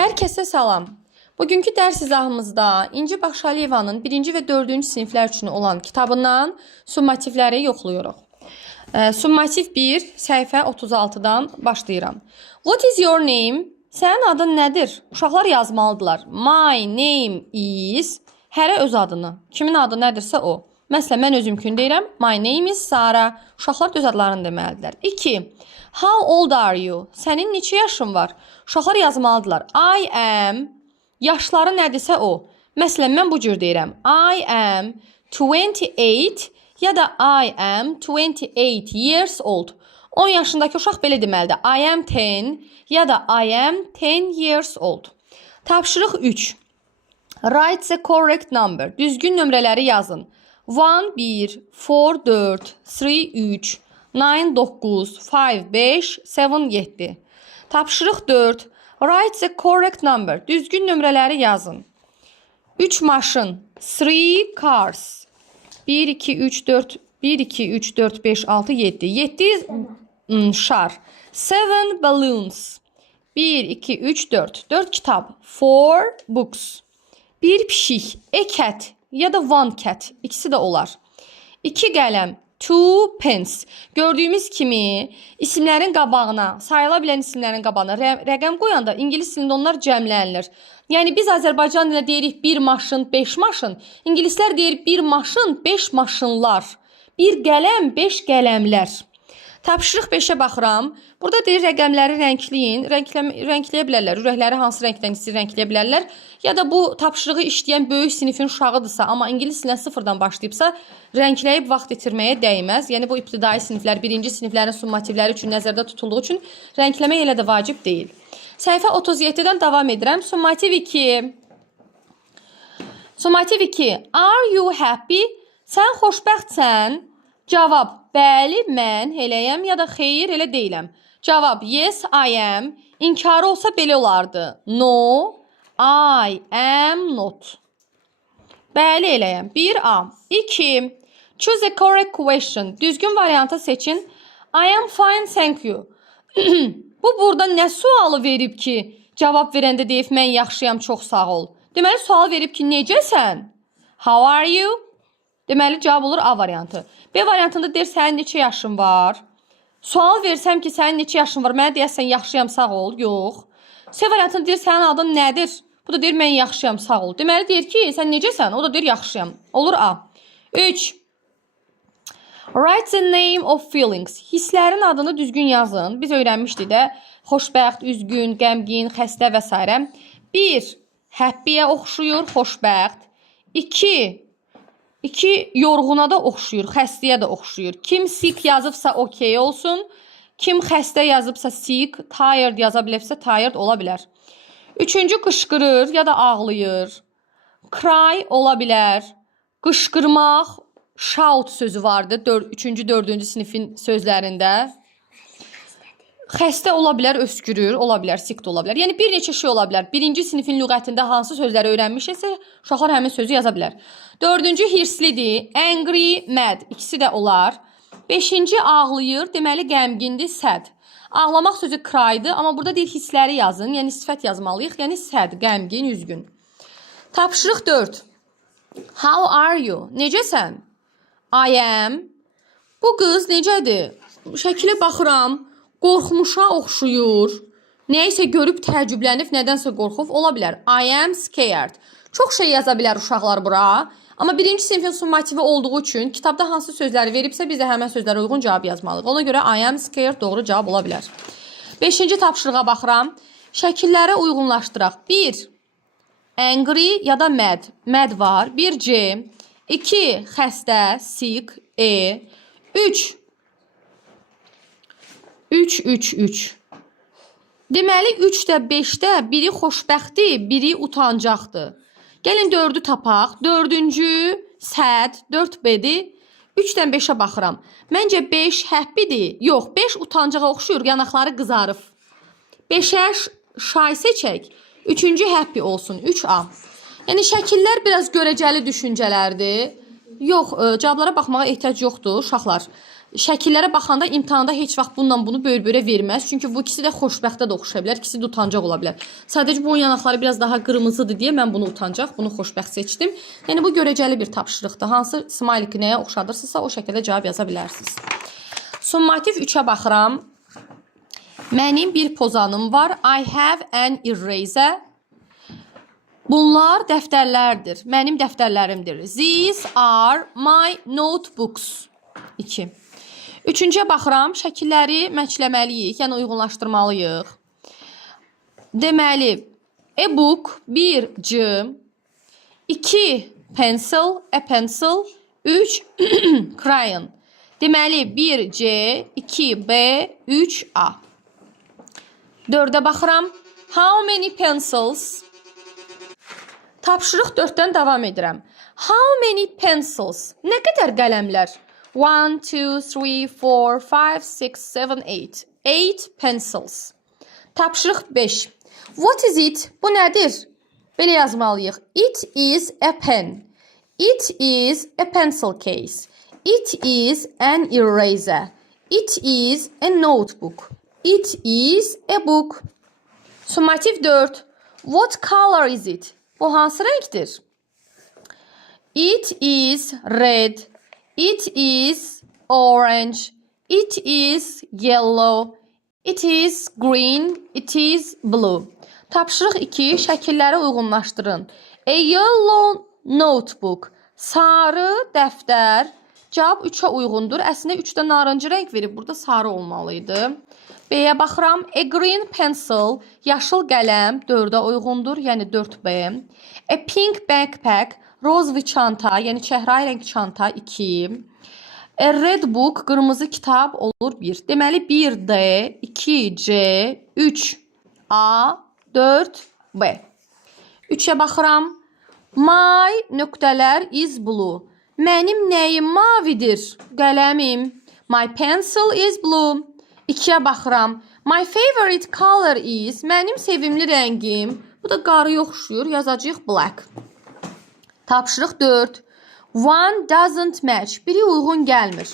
Hər kəsə salam. Bugünkü dərs izahımızda İnci Baxşaliyevanın 1-ci və 4-cü siniflər üçün olan kitabından summativləri yoxlayırıq. Summativ 1, səhifə 36-dan başlayıram. What is your name? Sənin adın nədir? Uşaqlar yazmalıdırlar. My name is, hərə öz adını. Kimin adı nədirsə o. Məsələn, mən özümkün deyirəm. My name is Sara. Uşaqlar da öz adlarını deməlidirlər. 2. How old are you? Sənin neçə yaşın var? Uşaqlar yazmalıdırlar. I am, yaşları nədirsə o. Məsələn, mən bu cür deyirəm. I am 28 ya da I am 28 years old. 10 yaşındakı uşaq belə deməlidir. I am 10 ya da I am 10 years old. Tapşırıq 3. Write the correct number. Düzgün nömrələri yazın. 1, 4, 4, 3, 9, 9, 5, 7, 7. Tapşırıq 4. Write the correct number. Düzgün nömrələri yazın. 3 maşın. 3 cars. 1, 2, 3, 4, 1, 2, 3, 4, 5, 6, 7. 7 şar. 7 balloons. 1, 2, 3, 4. 4 kitab. 4 books. 1 pişik. A cat ya da one cat. İkisi də olar. 2 qələm. 2 pens. Gördüyümüz kimi isimlərin qabağına, sayıla bilən isimlərin qabağına rəqəm qoyanda ingilis dilində onlar cəmlənilir. Yəni biz Azərbaycan dilində deyirik 1 maşın, 5 maşın. İngilislər deyir 1 maşın, 5 maşınlar. 1 qələm, 5 qələmlər. Tapşırıq 5-ə baxıram. Burada deyir rəqəmləri rəngləyin. Rəngləyə bilərlər. Ürəkləri hansı rəngdən istəyir rəngləyə bilərlər. Ya da bu tapşırığı işləyən böyük sinifin uşağıdırsa, amma ingilis dilinə sıfırdan başlayıbsa, rəngləyib vaxt itirməyə dəyməz. Yəni bu ibtidai siniflər, 1-ci siniflərin summativləri üçün nəzərdə tutulduğu üçün rəngləmək elə də vacib deyil. Səhifə 37-dən davam edirəm. Summativ 2. Summativ 2. Are you happy? Sən xoşbəxtsən? Cavab. Bəli, mən eləyəm ya da xeyr, elə deyiləm. Cavab. Yes, I am. İnkarı olsa belə olardı. No, I am not. Bəli, eləyəm. 1A. 2. Choose a correct question. Düzgün variantı seçin. I am fine, thank you. Bu burada nə sualı verib ki, cavab verəndə deyib, mən yaxşıyam, çox sağ ol. Deməli, sual verib ki, necəsən? How are you? Deməli, cavab olur A variantı. B variantında deyir, sənin neçə yaşın var? Sual versəm ki, sənin neçə yaşın var? Mənə deyəsən, yaxşıyam, sağ ol. Yox. C variantında deyir, sənin adın nədir? Bu da deyir, mən yaxşıyam, sağ ol. Deməli, deyir ki, sən necəsən? O da deyir, yaxşıyam. Olur A. 3. Write the name of feelings. Hisslərin adını düzgün yazın. Biz öyrənmişdik də, xoşbəxt, üzgün, qəmgin, xəstə və s. 1. Happy-yə oxşuyur, xoşbəxt. 2 yorğuna da oxşuyur, xəstəyə də oxşuyur. Kim sick yazıbsa okey olsun. Kim xəstə yazıbsa sick, tired yaza bilibsə tired ola bilər. 3-cü qışqırır ya da ağlayır. Cry ola bilər. Qışqırmaq, shout sözü vardı 3-cü, 4-cü sinifin sözlərində. Xəstə ola bilər, öskürür, ola bilər, sick ola bilər. Yəni bir neçə şey ola bilər. 1-ci sinifin lüğətində hansı sözləri öyrənmişsə, uşaqlar həmin sözü yaza bilər. 4-cü hirslidir, angry, mad. İkisi də olar. 5-ci ağlayır, deməli qəmgindir, sad. Ağlamaq sözü cry'dır, amma burada deyir hissləri yazın, yəni sifət yazmalıyıq. Yəni sad, qəmgin, üzgün. Tapşırıq 4. How are you? Necəsən? I am. Bu qız necədir? Şəkilə baxıram. Qorxmuşa oxşuyur. Nəysə görüb təəccüblənib, nədənsə qorxub ola bilər. I am scared. Çox şey yaza bilər uşaqlar bura. Amma 1-ci sinifin summativi olduğu üçün kitabda hansı sözləri veribsə biz də həmən sözlərə uyğun cavab yazmalıyıq. Ona görə I am scared doğru cavab ola bilər. 5-ci tapşırığa baxıram. Şəkillərə uyğunlaşdıraq. 1. Angry ya da mad. Mad var. 1 C. 2. Xəstə, sick, E. 3. Deməli, 3-də, 5-də biri xoşbəxtdir, biri utancaqdır. Gəlin 4-ü tapaq. 4-cü sad, 4B-dir. 3-dən 5-ə baxıram. Məncə 5 happy-dir. Yox, 5 utancağa oxşuyur, yanaqları qızarıb. 5-ə shy seçək. 3-cü happy olsun, 3A. Yəni, şəkillər biraz görəcəli düşüncələrdir. Yox, cavablara baxmağa ehtiyac yoxdur, uşaqlar. şəkillərə baxanda imtahanda heç vaxt bununla bunu böl-bölə verməz. Çünki bu ikisi də xoşbəxtə də oxşaya bilər, ikisi də utancaq ola bilər. Sadəcə boyun yanaqları biraz daha qırmızıdır deyə mən bunu utancaq, bunu xoşbəxt seçdim. Yəni bu görəcəli bir tapşırıqdır. Hansı smiley nəyə oxşadırsınızsa o şəkildə cavab yaza bilərsiniz. Summativ 3-ə baxıram. Mənim bir pozanım var. I have an eraser. Bunlar dəftərlərdir. Mənim dəftərlərimdir. These are my notebooks. 2. Üçüncüyə baxıram. Şəkilləri məchləməliyik, yəni uyğunlaşdırmalıyıq. Deməli, a book, 1 C, 2 pencil, a pencil, 3 crayon. Deməli, 1 C, 2 B, 3 A. 4-ə baxıram. How many pencils? Tapşırıq 4-dən davam edirəm. How many pencils? Nə qədər qələmlər? 1, 2, 3, 4, 5, 6, 7, 8. 8 pencils. Tapşırıq 5. What is it? Bu nədir? Belə yazmalıyıq. It is a pen. It is a pencil case. It is an eraser. It is a notebook. It is a book. Summativ 4. What color is it? Bu hansı renkdir? It is red. It is orange. It is yellow. It is green. It is blue. Tapşırıq 2. Şəkilləri uyğunlaşdırın. A yellow notebook. Sarı dəftər. Cavab 3-ə uyğundur. Əslində 3-də narıncı rəng verib. Burada sarı olmalıydı. B-yə baxıram. A green pencil. Yaşıl qələm 4-ə uyğundur. Yəni 4B. A pink backpack. Rozvi çanta. Yəni çəhrayı rəng çanta 2. A red book. Qırmızı kitab olur 1. Deməli 1D, 2C, 3A, 4B. 3-ə baxıram. My nöqtələr is blue. Mənim nəyim mavidir? Qələmim. My pencil is blue. 2-yə baxıram. My favorite color is. Mənim sevimli rəngim. Bu da qarıya oxşuyur. Yazacağıq black. Tapşırıq 4. One doesn't match. Biri uyğun gəlmir.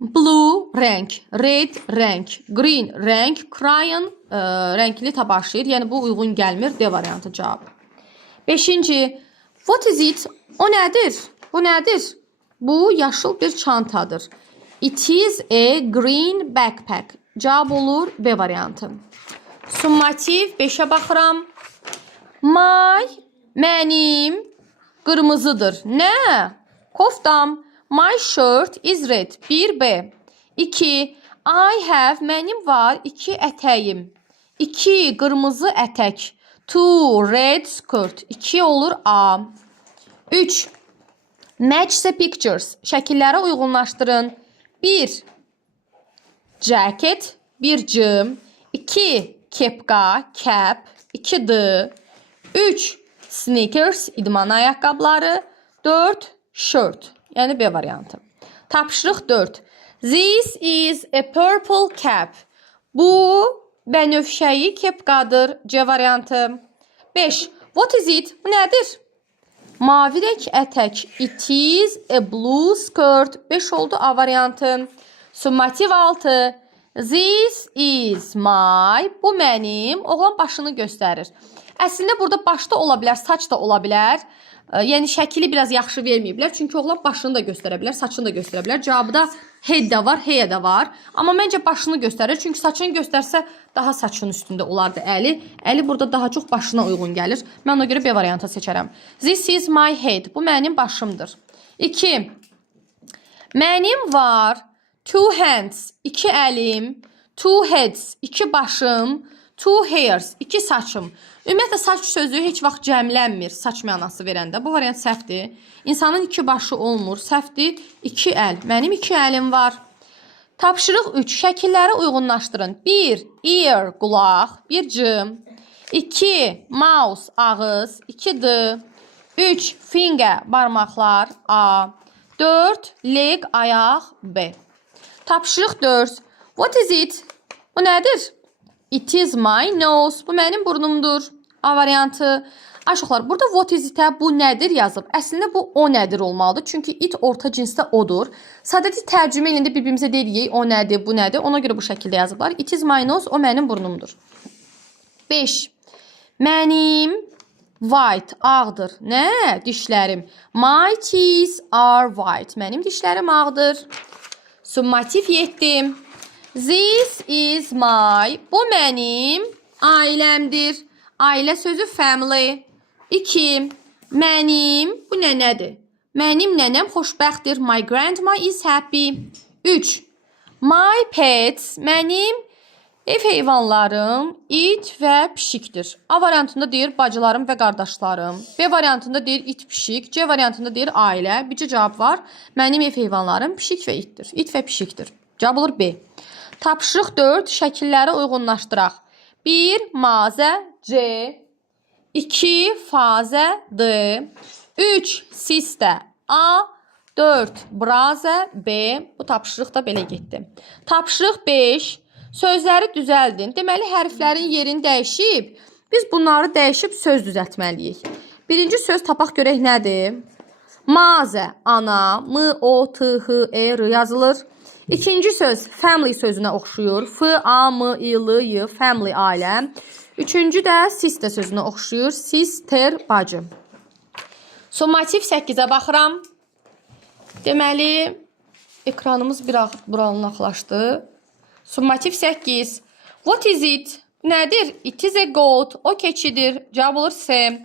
Blue rəng, red rəng, green rəng, crayon rəngli tabaşıyır. Yəni bu uyğun gəlmir. D variantı cavab. 5-ci. What is it? O nədir? Bu nədir? Bu yaşıl bir çantadır. It is a green backpack. Cavab olur B variantı. Summativ 5-ə baxıram. My, mənim, qırmızıdır. Nə? Koftam. My shirt is red. 1B. 2. I have, mənim var, 2 ətəyim. 2 qırmızı ətək. 2 red skirt. 2 olur A. 3. Match the pictures. Şəkilləri uyğunlaşdırın. 1. Jacket. 1 C. 2. Kepka. Cap. 2D. 3. Sneakers. İdman ayaqqabıları. 4. Shirt. Yəni B variantı. Tapşırıq 4. This is a purple cap. Bu bənövşəyi kepkadır. C variantı. 5. What is it? Bu nədir? Mavi rəng ətək. It is a blue skirt. 5 oldu A variantı. Summativ 6. This is my. Bu mənim. Oğlan başını göstərir. Əslində burada başda ola bilər, saç da ola bilər. Yəni şəkili biraz yaxşı verməyiblər. Çünki oğlan başını da göstərə bilər, saçını da göstərə bilər. Cavabda head də var, heyə də var. Amma məncə başını göstərir. Çünki saçını göstərsə daha saçın üstündə olardı əli. Əli burada daha çox başına uyğun gəlir. Mən ona görə B variantı seçərəm. This is my head. Bu mənim başımdır. 2. Mənim var 2 hands. 2 əlim. 2 heads. 2 başım. 2 hairs. 2 saçım. Ümumiyyətlə, saç sözü heç vaxt cəmlənmir saç mənası verəndə. Bu variant səhvdir. İnsanın 2 başı olmur. Səhvdir. 2 əl. Mənim 2 əlim var. Tapşırıq 3. Şəkilləri uyğunlaşdırın. 1. Ear, qulaq. 1 C. 2. Mouse, ağız. 2 D. 3. Finger, barmaqlar. A. 4. Leg, ayaq. B. Tapşırıq 4. What is it? Bu nədir? It is my nose. Bu mənim burnumdur. A variantı. Aşıqlar, burada what is it-ə bu nədir yazıb. Əslində bu o nədir olmalıdır. Çünki it orta cinsdə odur. Sadəcə tərcümə elində bir-birimizə deyirik, o nədir, bu nədir. Ona görə bu şəkildə yazıblar. It is my nose, o mənim burnumdur. 5. Mənim white, ağdır. Nə? Dişlərim. My teeth are white. Mənim dişlərim ağdır. Summativ 7. This is my, bu mənim ailəmdir. Ailə sözü family. 2. Mənim, bu nənədir. Mənim nənəm xoşbəxtdir. My grandma is happy. 3. My pets, mənim ev heyvanlarım it və pişikdir. A variantında deyir bacılarım və qardaşlarım. B variantında deyir it, pişik. C variantında deyir ailə. Bircə cavab var. Mənim ev heyvanlarım pişik və itdir. İt və pişikdir. Cavab olur B. Tapşırıq 4. Şəkilləri uyğunlaşdıraq. 1. Mazə C. 2. Fazə D. 3. Sistə A. 4. Brazə B. Bu tapşırıq da belə getdi. Tapşırıq 5. Sözləri düzəldin. Deməli, hərflərin yerini dəyişib. Biz bunları dəyişib söz düzəltməliyik. Birinci söz tapaq görək nədir? Mazə, ana, M-O-T-H-E-R yazılır. İkinci söz family sözünə oxşuyur. F-A-M-I-L-Y, family, ailəm. Üçüncü də sister sözünə oxşuyur. Sister, bacı. Summativ 8-ə baxıram. Deməli, ekranımız biraz buranlaqlaşdı. Summativ 8. What is it? Nədir? It is a goat. O keçidir. Cavab olur C.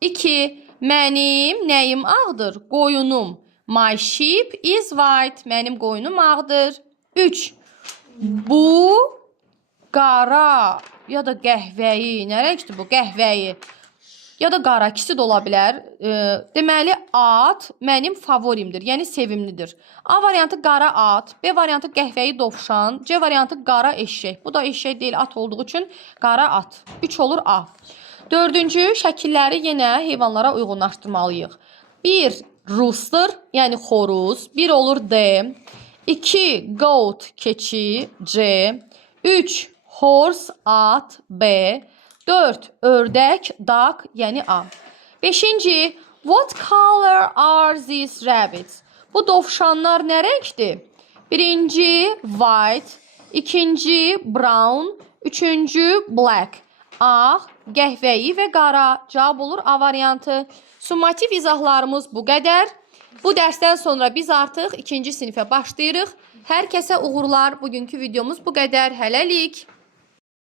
2. Mənim nəyim ağdır? Qoyunum. My sheep is white. Mənim qoyunum ağdır. 3. Bu qara ya da qəhvəyi. Nə rəngdir bu? Qəhvəyi. Ya da qara, ikisi də ola bilər. Deməli, at mənim favorimdir. Yəni, sevimlidir. A variantı qara at. B variantı qəhvəyi dovşan. C variantı qara eşək. Bu da eşək deyil, at olduğu üçün qara at. 3 olur A. Dördüncü, şəkilləri yenə heyvanlara uyğunlaşdırmalıyıq. 1. Rooster, yəni xoruz. 1 olur D. 2. Goat, keçi. C. 3. Horse, at. B. 4. Ördək, duck, yəni A. 5-ci. What color are these rabbits? Bu dovşanlar nə rəngdir? Birinci, white. İkinci, brown. Üçüncü, black. Ağ, qəhvəyi və qara. Cavab olur A variantı. Summativ izahlarımız bu qədər. Bu dərsdən sonra biz artıq 2-ci sinifə başlayırıq. Hər kəsə uğurlar. Bugünkü videomuz bu qədər. Hələlik.